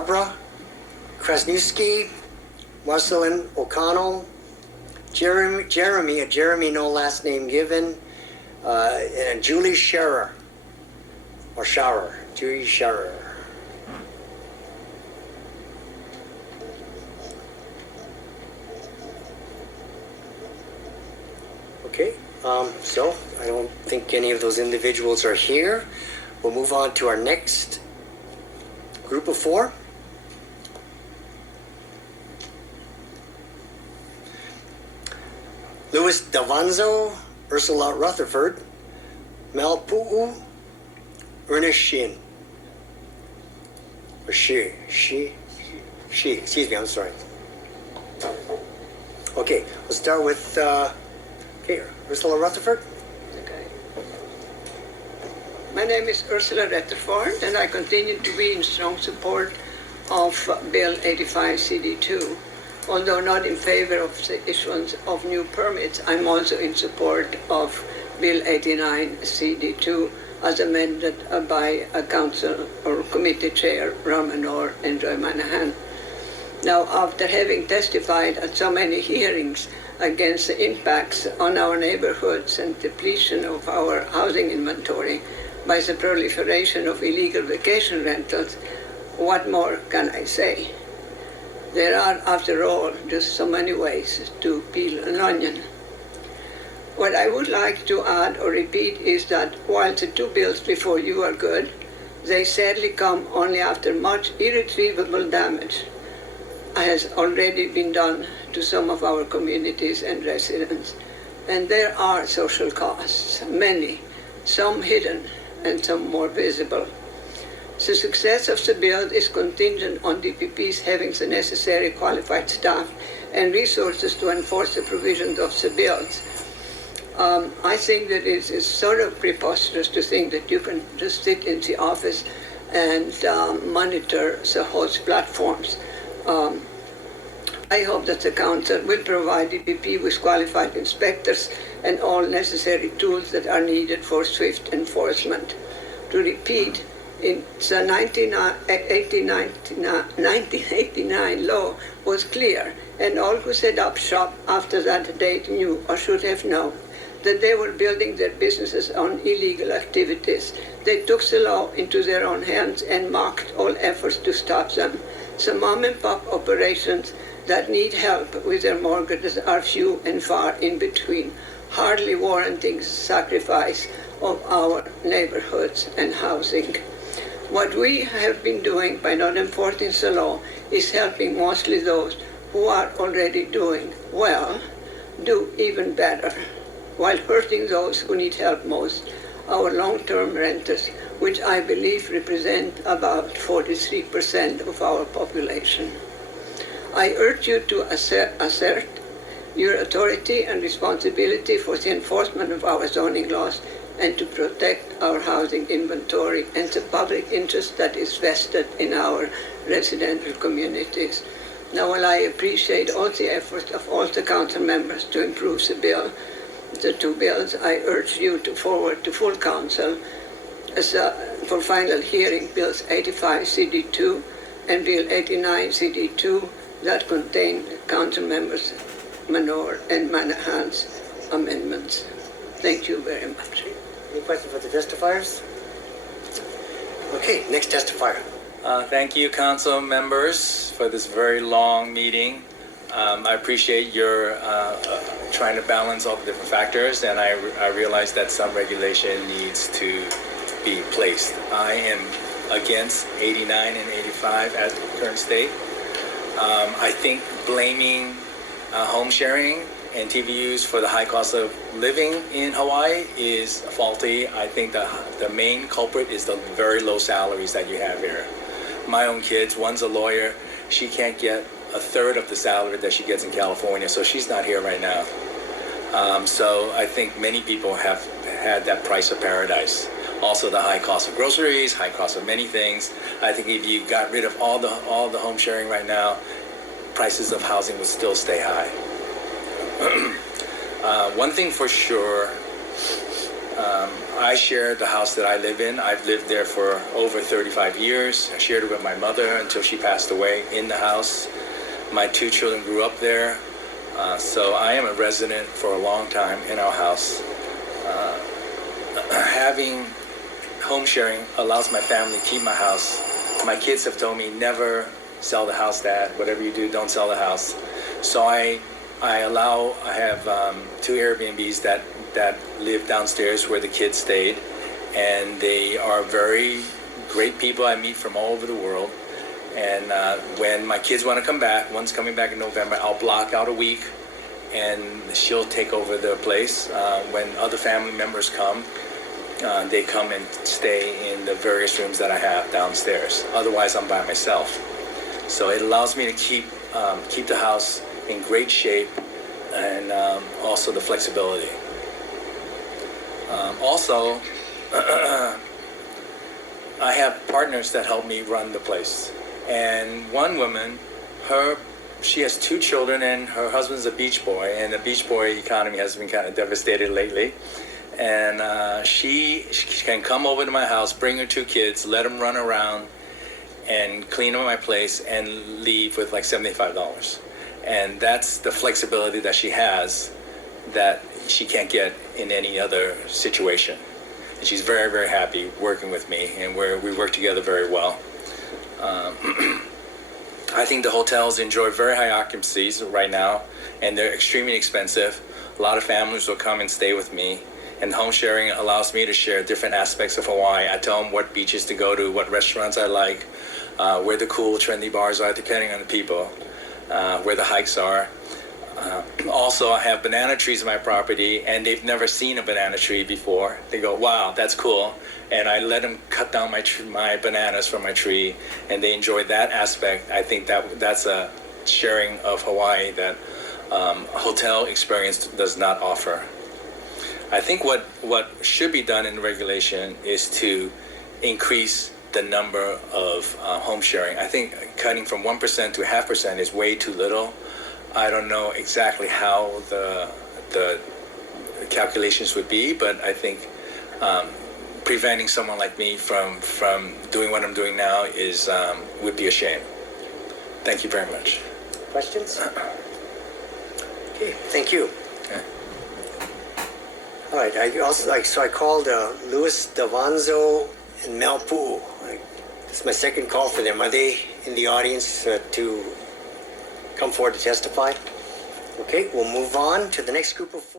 Barbara Krasniewski, Marcelin O'Connell, Jeremy, no last name given, and Julie Scherer, Julie Scherer. Okay, so I don't think any of those individuals are here. We'll move on to our next group of 4. Louis Davanzo, Ursula Rutherford, Mel Pu'u, Ernest Shin. Or she, excuse me, I'm sorry. Okay, we'll start with, Ursula Retherford. Okay. My name is Ursula Retherford, and I continue to be in strong support of Bill 85 CD2. Although not in favor of the issuance of new permits, I'm also in support of Bill 89 CD2 as amended by a council or committee chair, Ron Menor and Joy Manahan. Now, after having testified at so many hearings against the impacts on our neighborhoods and depletion of our housing inventory by the proliferation of illegal vacation rentals, what more can I say? There are, after all, just so many ways to peel an onion. What I would like to add or repeat is that while the 2 bills before you are good, they sadly come only after much irretrievable damage has already been done to some of our communities and residents. And there are social costs, many, some hidden and some more visible. The success of the bill is contingent on DPPs having the necessary qualified staff and resources to enforce the provisions of the bills. I think that it is sort of preposterous to think that you can just sit in the office and monitor the host platforms. I hope that the council will provide DPP with qualified inspectors and all necessary tools that are needed for swift enforcement. To repeat, in the 1989 law was clear, and all who set up shop after that date knew or should have known that they were building their businesses on illegal activities. They took the law into their own hands and mocked all efforts to stop them. The mom-and-pop operations that need help with their mortgages are few and far in between, hardly warranting the sacrifice of our neighborhoods and housing. What we have been doing by not enforcing the law is helping mostly those who are already doing well do even better, while hurting those who need help most, our long-term renters, which I believe represent about 43% of our population. I urge you to assert your authority and responsibility for the enforcement of our zoning laws and to protect our housing inventory and the public interest that is vested in our residential communities. Now, while I appreciate all the efforts of all the council members to improve the bill, the 2 bills, I urge you to forward to full council for final hearing Bills 85 CD2 and Bill 89 CD2 that contain council members Menor and Manahan's amendments. Thank you very much. Any questions for the testifiers? Okay, next testifier. Thank you, council members, for this very long meeting. I appreciate your trying to balance all the different factors, and I realize that some regulation needs to be placed. I am against 89 and 85 at the current state. I think blaming home sharing and TVUs for the high cost of living in Hawaii is faulty. I think the main culprit is the very low salaries that you have here. My own kids, one's a lawyer, she can't get a third of the salary that she gets in California, so she's not here right now. So I think many people have had that price of paradise. Also the high cost of groceries, high cost of many things. I think if you got rid of all the home sharing right now, prices of housing would still stay high. One thing for sure, I share the house that I live in. I've lived there for over 35 years. I shared it with my mother until she passed away in the house. My 2 children grew up there. So I am a resident for a long time in our house. Having home sharing allows my family to keep my house. My kids have told me, never sell the house, Dad. Whatever you do, don't sell the house. So I have 2 Airbnbs that live downstairs where the kids stayed, and they are very great people I meet from all over the world. And when my kids want to come back, one's coming back in November, I'll block out a week, and she'll take over the place. When other family members come, they come and stay in the various rooms that I have downstairs. Otherwise, I'm by myself. So it allows me to keep the house in great shape, and also the flexibility. Also, I have partners that help me run the place. And one woman, she has 2 children, and her husband's a beach boy, and the beach boy economy has been kind of devastated lately. And she can come over to my house, bring her 2 kids, let them run around, and clean up my place, and leave with like $75. And that's the flexibility that she has that she can't get in any other situation. And she's very, very happy working with me, and we work together very well. I think the hotels enjoy very high occupancies right now, and they're extremely expensive. A lot of families will come and stay with me, and home sharing allows me to share different aspects of Hawaii. I tell them what beaches to go to, what restaurants I like, where the cool, trendy bars are, depending on the people, where the hikes are. Also, I have banana trees on my property, and they've never seen a banana tree before. They go, wow, that's cool. And I let them cut down my bananas from my tree, and they enjoy that aspect. I think that's a sharing of Hawaii that a hotel experience does not offer. I think what should be done in the regulation is to increase the number of home sharing. I think cutting from 1% to 0.5% is way too little. I don't know exactly how the calculations would be, but I think preventing someone like me from doing what I'm doing now would be a shame. Thank you very much. Questions? Okay, thank you. Okay. All right, I called Louis Davanzo and Mel Poo. This is my second call for them. Are they in the audience to come forward to testify? Okay, we'll move on to the next group of 4.